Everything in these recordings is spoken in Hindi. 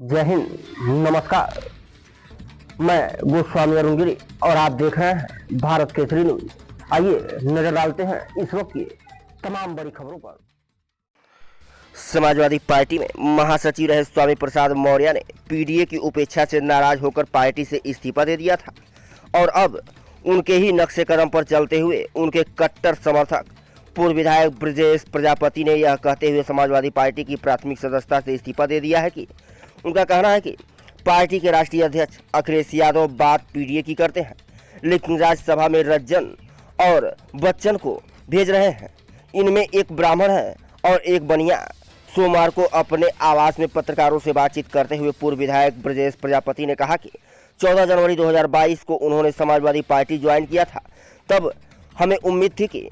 जय हिंद, नमस्कार। मैं गोस्वामी अरुण गिरी और आप देख रहे हैं भारत केसरी न्यूज। आइए नजर डालते हैं इस वक्त की तमाम बड़ी खबरों पर। समाजवादी पार्टी में महासचिव रहे स्वामी प्रसाद मौर्य ने पीडीए की उपेक्षा से नाराज होकर पार्टी से इस्तीफा दे दिया था और अब उनके ही नक्शे कदम पर चलते हुए उनके कट्टर समर्थक पूर्व विधायक ब्रजेश प्रजापति ने यह कहते हुए समाजवादी पार्टी की प्राथमिक सदस्यता से इस्तीफा दे दिया है कि उनका कहना है कि पार्टी के राष्ट्रीय अध्यक्ष अखिलेश यादव बात पीडीए की करते हैं, लेकिन राज्यसभा में रज्जन और बच्चन को भेज रहे हैं। इनमें एक ब्राह्मण है और एक बनिया। सोमवार को अपने आवास में पत्रकारों से बातचीत करते हुए पूर्व विधायक ब्रजेश प्रजापति ने कहा कि 14 जनवरी 2022 को उन्होंने समाजवादी पार्टी ज्वाइन किया था। तब हमें उम्मीद थी कि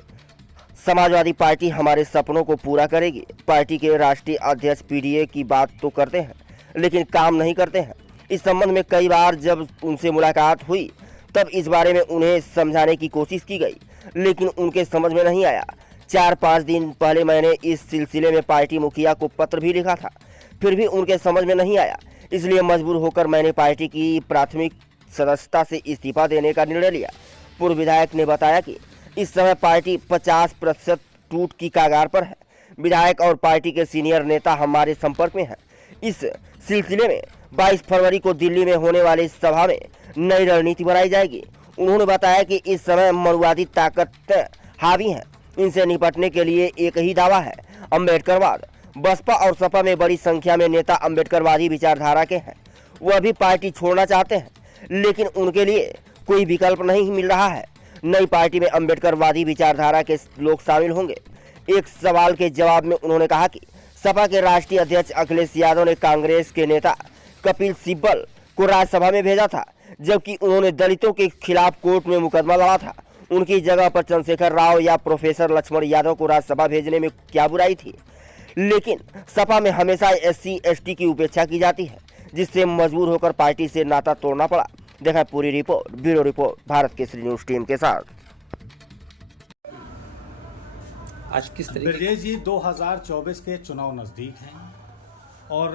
समाजवादी पार्टी हमारे सपनों को पूरा करेगी। पार्टी के राष्ट्रीय अध्यक्ष पीडीए की बात तो करते हैं लेकिन काम नहीं करते हैं। इस संबंध में कई बार जब उनसे मुलाकात हुई तब इस बारे में उन्हें समझाने की कोशिश की गई, लेकिन उनके समझ में नहीं आया। 4-5 दिन पहले मैंने इस सिलसिले में पार्टी मुखिया को पत्र भी लिखा था, फिर भी उनके समझ में नहीं आया। इसलिए मजबूर होकर मैंने पार्टी की प्राथमिक सदस्यता से इस्तीफा देने का निर्णय लिया। पूर्व विधायक ने बताया कि इस समय पार्टी 50% टूट की कगार पर है। विधायक और पार्टी के सीनियर नेता हमारे संपर्क में हैं। इस सिलसिले में 22 फरवरी को दिल्ली में होने वाली सभा में नई रणनीति बनाई जाएगी। उन्होंने बताया कि इस समय मनुवादी ताकतें हावी हैं। इनसे निपटने के लिए एक ही दावा है, अम्बेडकरवाद। बसपा और सपा में बड़ी संख्या में नेता अम्बेडकरवादी विचारधारा के हैं। वह भी पार्टी छोड़ना चाहते हैं, लेकिन उनके लिए कोई विकल्प नहीं मिल रहा है। नई पार्टी में अम्बेडकरवादी विचारधारा के लोग शामिल होंगे। एक सवाल के जवाब में उन्होंने कहा कि सपा के राष्ट्रीय अध्यक्ष अखिलेश यादव ने कांग्रेस के नेता कपिल सिब्बल को राज्यसभा में भेजा था, जबकि उन्होंने दलितों के खिलाफ कोर्ट में मुकदमा लड़ा था। उनकी जगह पर चंद्रशेखर राव या प्रोफेसर लक्ष्मण यादव को राज्यसभा भेजने में क्या बुराई थी। लेकिन सपा में हमेशा SC/ST की उपेक्षा की जाती है, जिससे मजबूर होकर पार्टी से नाता तोड़ना पड़ा। देखा पूरी report, bureau report Bharat Kesari news team के साथ। आज किस तरीके ब्रजेश जी 2024 के चुनाव नज़दीक हैं और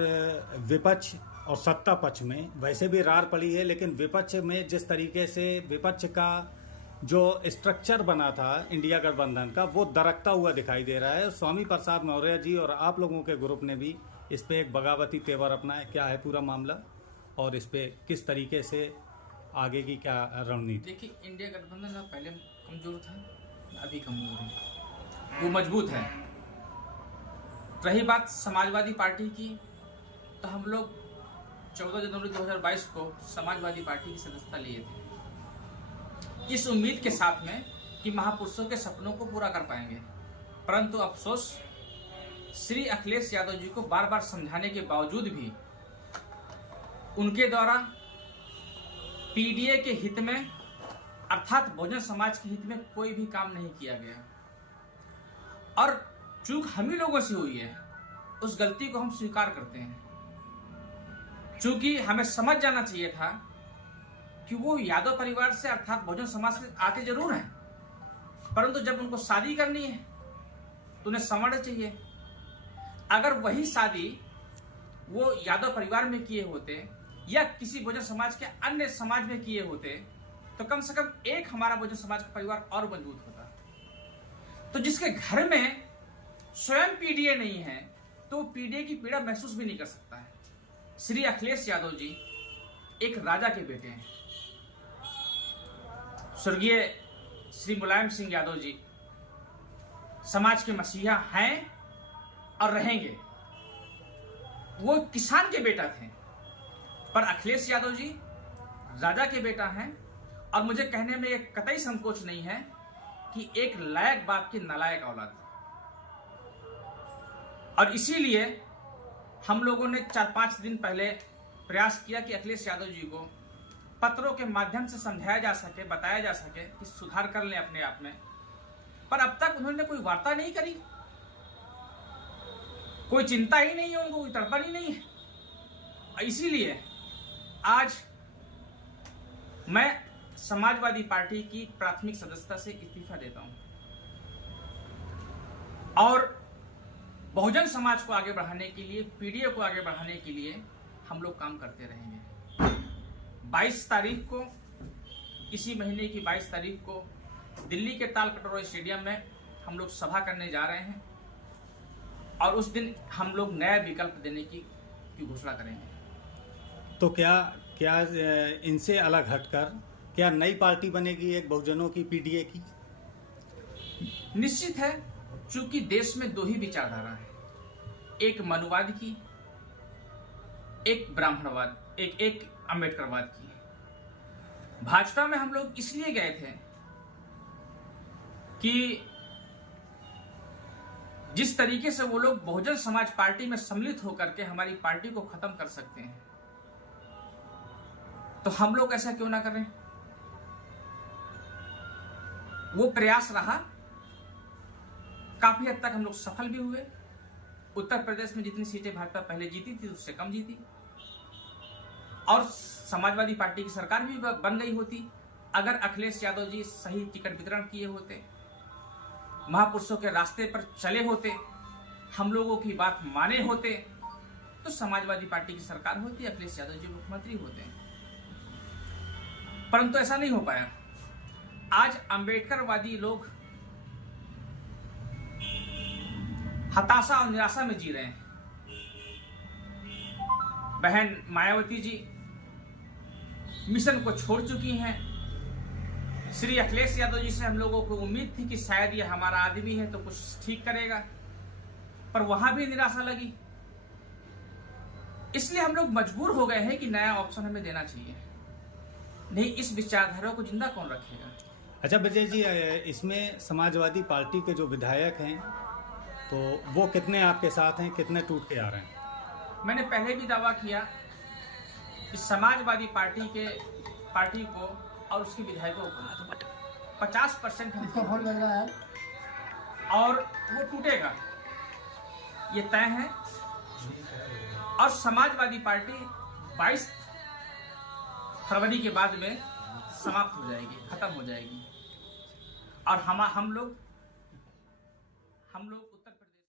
विपक्ष और सत्ता पक्ष में वैसे भी रार पड़ी है, लेकिन विपक्ष में जिस तरीके से विपक्ष का जो स्ट्रक्चर बना था इंडिया गठबंधन का, वो दरकता हुआ दिखाई दे रहा है। स्वामी प्रसाद मौर्य जी और आप लोगों के ग्रुप ने भी इस पे एक बगावती तेवर अपनाया। क्या है पूरा मामला और इस पे किस तरीके से आगे की क्या रणनीति? देखिए, इंडिया गठबंधन पहले कमजोर था, अभी कमजोर है, वो मजबूत है। रही बात समाजवादी पार्टी की, तो हम लोग 14 जनवरी 2022 को समाजवादी पार्टी की सदस्यता लिए थे, इस उम्मीद के साथ में कि महापुरुषों के सपनों को पूरा कर पाएंगे। परंतु अफसोस, श्री अखिलेश यादव जी को बार बार समझाने के बावजूद भी उनके द्वारा पीडीए के हित में अर्थात बहुजन समाज के हित में कोई भी काम नहीं किया गया। और चूक हम ही लोगों से हुई है, उस गलती को हम स्वीकार करते हैं। चूंकि हमें समझ जाना चाहिए था कि वो यादव परिवार से अर्थात बहुजन समाज से आते जरूर हैं, परंतु जब उनको शादी करनी है तो उन्हें समझना चाहिए। अगर वही शादी वो यादव परिवार में किए होते या किसी बहुजन समाज के अन्य समाज में किए होते तो कम से कम एक हमारा बहुजन समाज का परिवार और मजबूत होता। तो जिसके घर में स्वयं पीडीए नहीं है तो वो पीडीए की पीड़ा महसूस भी नहीं कर सकता है। श्री अखिलेश यादव जी एक राजा के बेटे हैं। स्वर्गीय श्री मुलायम सिंह यादव जी समाज के मसीहा हैं और रहेंगे। वो किसान के बेटा थे, पर अखिलेश यादव जी राजा के बेटा हैं। और मुझे कहने में एक कतई संकोच नहीं है कि एक लायक बाप की नालायक औलाद। और इसीलिए हम लोगों ने 4-5 दिन पहले प्रयास किया कि अखिलेश यादव जी को पत्रों के माध्यम से समझाया जा सके, बताया जा सके कि सुधार कर लें अपने आप में। पर अब तक उन्होंने कोई वार्ता नहीं करी, कोई चिंता ही नहीं है उनको, कोई तड़पण ही नहीं है। इसीलिए आज मैं समाजवादी पार्टी की प्राथमिक सदस्यता से इस्तीफा देता हूं और बहुजन समाज को आगे बढ़ाने के लिए, पीडीए को आगे बढ़ाने के लिए हम लोग काम करते रहेंगे। 22 तारीख को, इसी महीने की 22 तारीख को दिल्ली के ताल कटोरा स्टेडियम में हम लोग सभा करने जा रहे हैं और उस दिन हम लोग नया विकल्प देने की घोषणा करेंगे। तो क्या इनसे अलग हटकर क्या नई पार्टी बनेगी एक बहुजनों की, पीडीए की? निश्चित है, चूंकि देश में दो ही विचारधारा है, एक मनुवाद की, एक ब्राह्मणवाद, एक अम्बेडकरवाद की। भाजपा में हम लोग इसलिए गए थे कि जिस तरीके से वो लोग बहुजन समाज पार्टी में सम्मिलित होकर के हमारी पार्टी को खत्म कर सकते हैं, तो हम लोग ऐसा क्यों ना करें। वो प्रयास रहा, काफी हद तक हम लोग सफल भी हुए। उत्तर प्रदेश में जितनी सीटें भाजपा पहले जीती थी उससे कम जीती, और समाजवादी पार्टी की सरकार भी बन गई होती अगर अखिलेश यादव जी सही टिकट वितरण किए होते, महापुरुषों के रास्ते पर चले होते, हम लोगों की बात माने होते, तो समाजवादी पार्टी की सरकार होती, अखिलेश यादव जी मुख्यमंत्री होते। परंतु ऐसा नहीं हो पाया। आज अंबेडकरवादी लोग हताशा और निराशा में जी रहे हैं। बहन मायावती जी मिशन को छोड़ चुकी हैं। श्री अखिलेश यादव जी से हम लोगों को उम्मीद थी कि शायद ये हमारा आदमी है तो कुछ ठीक करेगा, पर वहां भी निराशा लगी। इसलिए हम लोग मजबूर हो गए हैं कि नया ऑप्शन हमें देना चाहिए, नहीं इस विचारधारा को जिंदा कौन रखेगा। अच्छा विजय जी, इसमें समाजवादी पार्टी के जो विधायक हैं तो वो कितने आपके साथ हैं, कितने टूट के आ रहे हैं? मैंने पहले भी दावा किया कि समाजवादी पार्टी को और उसके विधायकों को 50% और वो टूटेगा, ये तय है। और समाजवादी पार्टी 22 फरवरी के बाद में समाप्त हो जाएगी, खत्म हो जाएगी, और हम लोग